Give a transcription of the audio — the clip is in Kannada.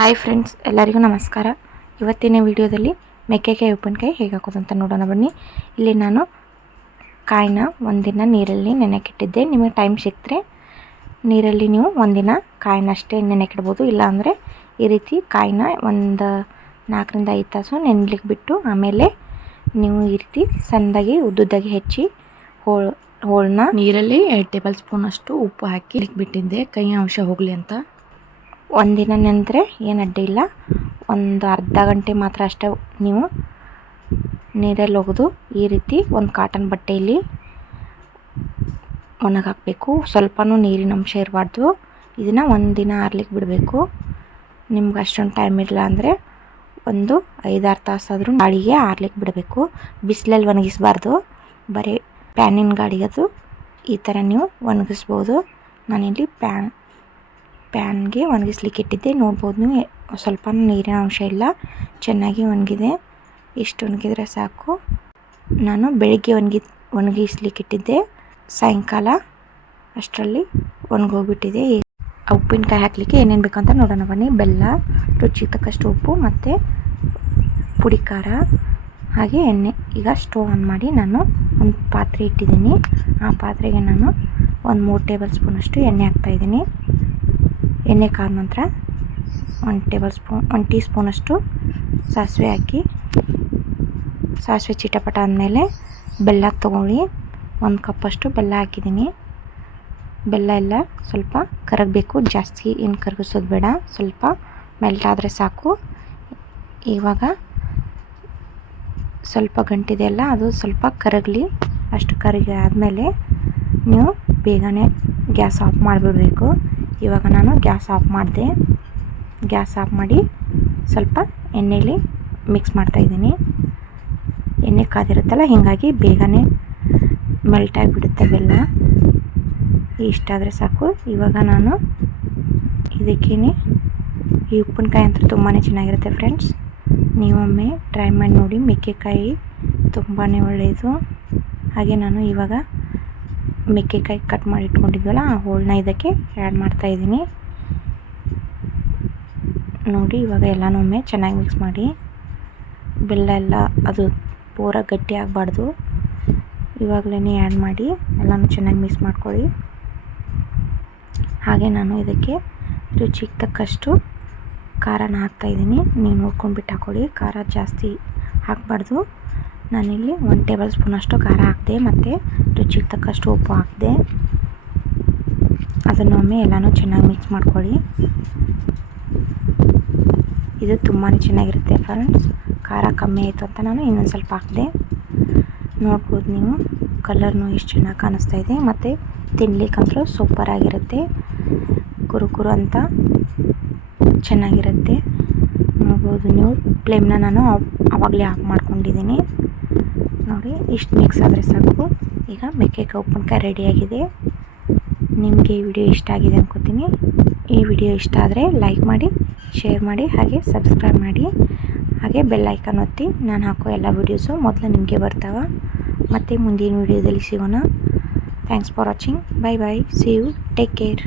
ಹಾಯ್ ಫ್ರೆಂಡ್ಸ್, ಎಲ್ಲರಿಗೂ ನಮಸ್ಕಾರ. ಇವತ್ತಿನ ವಿಡಿಯೋದಲ್ಲಿ ಮೆಕ್ಕೆಕಾಯಿ ಉಪ್ಪಿನಕಾಯಿ ಹೇಗೆ ಹಾಕೋದು ಅಂತ ನೋಡೋಣ ಬನ್ನಿ. ಇಲ್ಲಿ ನಾನು ಕಾಯಿನ ಒಂದಿನ ನೀರಲ್ಲಿ ನೆನೆಕಿಟ್ಟಿದ್ದೆ. ನಿಮಗೆ ಟೈಮ್ ಸಿಕ್ಕರೆ ನೀರಲ್ಲಿ ನೀವು ಒಂದಿನ ಕಾಯಿನ ಅಷ್ಟೇ ನೆನೆಕಿಡ್ಬೋದು. ಇಲ್ಲಾಂದರೆ ಈ ರೀತಿ ಕಾಯಿನ ಒಂದು 4 ರಿಂದ 5 ತಾಸು ನೆನೆಲಿಕ್ಕೆ ಬಿಟ್ಟು ಆಮೇಲೆ ನೀವು ಈ ರೀತಿ ಸಣ್ಣದಾಗಿ ಉದ್ದುದ್ದಾಗಿ ಹೆಚ್ಚಿ ಹೋಳನ್ನ ನೀರಲ್ಲಿ 2 ಟೇಬಲ್ ಸ್ಪೂನ್ ಅಷ್ಟು ಉಪ್ಪು ಹಾಕಿ ಬಿಟ್ಟಿದ್ದೆ, ಕೈ ಅಂಶ ಹೋಗಲಿ ಅಂತ. ಒಂದಿನ ನೆನೆದ್ರೆ ಏನು ಅಡ್ಡಿ ಇಲ್ಲ, ಒಂದು ಅರ್ಧ ಗಂಟೆ ಮಾತ್ರ ಅಷ್ಟೇ ನೀವು ನೀರಲ್ಲಿ ಒಗೆದು ಈ ರೀತಿ ಒಂದು ಕಾಟನ್ ಬಟ್ಟೆಯಲ್ಲಿ ಒಣಗಾಕಬೇಕು. ಸ್ವಲ್ಪನೂ ನೀರಿನ ಅಂಶ ಇರಬಾರ್ದು. ಇದನ್ನು ಒಂದಿನ ಆರ್ಲಿಕ್ಕೆ ಬಿಡಬೇಕು. ನಿಮ್ಗೆ ಅಷ್ಟೊಂದು ಟೈಮ್ ಇಲ್ಲ ಅಂದರೆ ಒಂದು 5-6 ತಾಸಾದರೂ ಗಾಳಿಗೆ ಆರ್ಲಿಕ್ಕೆ ಬಿಡಬೇಕು. ಬಿಸಿಲಲ್ಲಿ ಒಣಗಿಸಬಾರ್ದು, ಬರೀ ಪ್ಯಾನಿನ ಗಾಳಿಗೆ ಅದು ಈ ಥರ ನೀವು ಒಣಗಿಸ್ಬೋದು. ನಾನಿಲ್ಲಿ ಪ್ಯಾನ್ಗೆ ಒಣಗಿಸ್ಲಿಕ್ಕೆ ಇಟ್ಟಿದ್ದೆ. ನೋಡ್ಬೋದು ನೀವು, ಸ್ವಲ್ಪ ನೀರಿನ ಅಂಶ ಇಲ್ಲ, ಚೆನ್ನಾಗಿ ಒಣಗಿದೆ. ಇಷ್ಟು ಒಣಗಿದ್ರೆ ಸಾಕು. ನಾನು ಬೆಳಿಗ್ಗೆ ಒಣಗಿಸ್ಲಿಕ್ಕೆ ಇಟ್ಟಿದ್ದೆ, ಸಾಯಂಕಾಲ ಅಷ್ಟರಲ್ಲಿ ಒಣಗೋಗ್ಬಿಟ್ಟಿದೆ. ಉಪ್ಪಿನಕಾಯಿ ಹಾಕಲಿಕ್ಕೆ ಏನೇನು ಬೇಕಂತ ನೋಡೋಣ ಬನ್ನಿ. ಬೆಲ್ಲ, ರುಚಿಗೆ ತಕ್ಕಷ್ಟು ಉಪ್ಪು ಮತ್ತು ಪುಡಿ ಖಾರ, ಹಾಗೆ ಎಣ್ಣೆ. ಈಗ ಸ್ಟವ್ ಆನ್ ಮಾಡಿ ನಾನು ಒಂದು ಪಾತ್ರೆ ಇಟ್ಟಿದ್ದೀನಿ. ಆ ಪಾತ್ರೆಗೆ ನಾನು ಒಂದು 3 ಟೇಬಲ್ ಸ್ಪೂನಷ್ಟು ಎಣ್ಣೆ ಹಾಕ್ತಾಯಿದ್ದೀನಿ. ಎಣ್ಣೆ ಕಾದ ನಂತರ 1 ಟೀ ಸ್ಪೂನಷ್ಟು ಸಾಸಿವೆ ಹಾಕಿ, ಸಾಸಿವೆ ಚಿಟಪಟ ಆದಮೇಲೆ ಬೆಲ್ಲ ತೊಗೊಳ್ಳಿ. 1 ಕಪ್ಪಷ್ಟು ಬೆಲ್ಲ ಹಾಕಿದ್ದೀನಿ. ಬೆಲ್ಲ ಎಲ್ಲ ಸ್ವಲ್ಪ ಕರಗಬೇಕು, ಜಾಸ್ತಿ ಏನು ಕರಗಿಸೋದು ಬೇಡ, ಸ್ವಲ್ಪ ಮೆಲ್ಟ್ ಆದರೆ ಸಾಕು. ಇವಾಗ ಸ್ವಲ್ಪ ಗಂಟಿದೆಯಲ್ಲ, ಅದು ಸ್ವಲ್ಪ ಕರಗಲಿ. ಅಷ್ಟು ಕರಗಿ ಆದಮೇಲೆ ನೀವು ಬೇಗನೆ ಗ್ಯಾಸ್ ಆಫ್ ಮಾಡಿಬಿಡಬೇಕು. ಇವಾಗ ನಾನು ಗ್ಯಾಸ್ ಆಫ್ ಮಾಡಿದೆ. ಗ್ಯಾಸ್ ಆಫ್ ಮಾಡಿ ಸ್ವಲ್ಪ ಎಣ್ಣೆಲಿ ಮಿಕ್ಸ್ ಮಾಡ್ತಾಯಿದ್ದೀನಿ. ಎಣ್ಣೆ ಕಾದಿರುತ್ತಲ್ಲ, ಹೀಗಾಗಿ ಬೇಗನೆ ಮೆಲ್ಟ್ ಆಗಿಬಿಡುತ್ತೆ ಬೆಲ್ಲ. ಇಷ್ಟಾದರೆ ಸಾಕು. ಇವಾಗ ನಾನು ಇದಕ್ಕೇನೆ ಈ ಉಪ್ಪಿನಕಾಯಿ ಅಂತ ತುಂಬಾ ಚೆನ್ನಾಗಿರುತ್ತೆ ಫ್ರೆಂಡ್ಸ್. ನೀವೊಮ್ಮೆ ಟ್ರೈ ಮಾಡಿ ನೋಡಿ. ಮೆಕ್ಕೆಕಾಯಿ ತುಂಬಾ ಒಳ್ಳೆಯದು. ಹಾಗೆ ನಾನು ಇವಾಗ ಮೆಕ್ಕೆಕಾಯಿ ಕಟ್ ಮಾಡಿ ಇಟ್ಕೊಂಡಿದ್ವಲ್ಲ, ಆ ಹೋಳನ್ನ ಇದಕ್ಕೆ ಆ್ಯಡ್ ಮಾಡ್ತಾಯಿದ್ದೀನಿ. ನೋಡಿ, ಇವಾಗ ಎಲ್ಲನೊಮ್ಮೆ ಚೆನ್ನಾಗಿ ಮಿಕ್ಸ್ ಮಾಡಿ. ಬೆಲ್ಲ ಎಲ್ಲ ಅದು ಪೂರ ಗಟ್ಟಿ ಆಗಬಾರ್ದು. ಇವಾಗಲೇ ಆ್ಯಡ್ ಮಾಡಿ ಎಲ್ಲನೂ ಚೆನ್ನಾಗಿ ಮಿಕ್ಸ್ ಮಾಡ್ಕೊಳ್ಳಿ. ಹಾಗೆ ನಾನು ಇದಕ್ಕೆ ರುಚಿಗೆ ತಕ್ಕಷ್ಟು ಖಾರನ ಹಾಕ್ತಾಯಿದ್ದೀನಿ. ನೀವು ನೋಡ್ಕೊಂಡ್ಬಿಟ್ಟು ಹಾಕ್ಕೊಳ್ಳಿ, ಖಾರ ಜಾಸ್ತಿ ಹಾಕಬಾರ್ದು. ನಾನಿಲ್ಲಿ 1 ಟೇಬಲ್ ಸ್ಪೂನಷ್ಟು ಖಾರ ಹಾಕಿದೆ ಮತ್ತು ರುಚಿಗೆ ತಕ್ಕಷ್ಟು ಉಪ್ಪು ಹಾಕಿದೆ. ಅದನ್ನೊಮ್ಮೆ ಎಲ್ಲನೂ ಚೆನ್ನಾಗಿ ಮಿಕ್ಸ್ ಮಾಡ್ಕೊಳ್ಳಿ. ಇದು ತುಂಬಾ ಚೆನ್ನಾಗಿರುತ್ತೆ ಫ್ರೆಂಡ್ಸ್. ಖಾರ ಕಮ್ಮಿ ಆಯಿತು ಅಂತ ನಾನು ಇನ್ನೊಂದು ಸ್ವಲ್ಪ ಹಾಕಿದೆ. ನೋಡ್ಬೋದು ನೀವು, ಕಲರ್ನು ಎಷ್ಟು ಚೆನ್ನಾಗಿ ಕಾಣಿಸ್ತಾ ಇದೆ ಮತ್ತು ತಿನ್ಲಿಕ್ಕಂತೂ ಸೂಪರಾಗಿರುತ್ತೆ. ಕುರುಕುರು ಅಂತ ಚೆನ್ನಾಗಿರುತ್ತೆ. ನೋಡ್ಬೋದು ನೀವು, ಫ್ಲೇಮ್ನ ನಾನು ಆವಾಗಲೇ ಆಫ್ ಮಾಡ್ಕೊಂಡಿದ್ದೀನಿ. ನೋಡಿ, ಇಷ್ಟು ಮಿಕ್ಸ್ ಆದರೆ ಸಾಕು. ಈಗ ಮೆಕ್ಕೆಕಾಯಿ ಉಪ್ಪಿನಕಾಯಿ ರೆಡಿಯಾಗಿದೆ. ನಿಮಗೆ ಈ ವಿಡಿಯೋ ಇಷ್ಟ ಆಗಿದೆ ಅನ್ಕೋತೀನಿ. ಈ ವಿಡಿಯೋ ಇಷ್ಟ ಆದರೆ ಲೈಕ್ ಮಾಡಿ, ಶೇರ್ ಮಾಡಿ, ಹಾಗೆ ಸಬ್ಸ್ಕ್ರೈಬ್ ಮಾಡಿ, ಹಾಗೆ ಬೆಲ್ ಐಕಾನ್ ಒತ್ತಿ. ನಾನು ಹಾಕೋ ಎಲ್ಲ ವೀಡಿಯೋಸು ಮೊದಲು ನಿಮಗೆ ಬರ್ತಾವೆ. ಮತ್ತು ಮುಂದಿನ ವಿಡಿಯೋದಲ್ಲಿ ಸಿಗೋಣ. Thanks for watching. Bye bye. See you. Take care.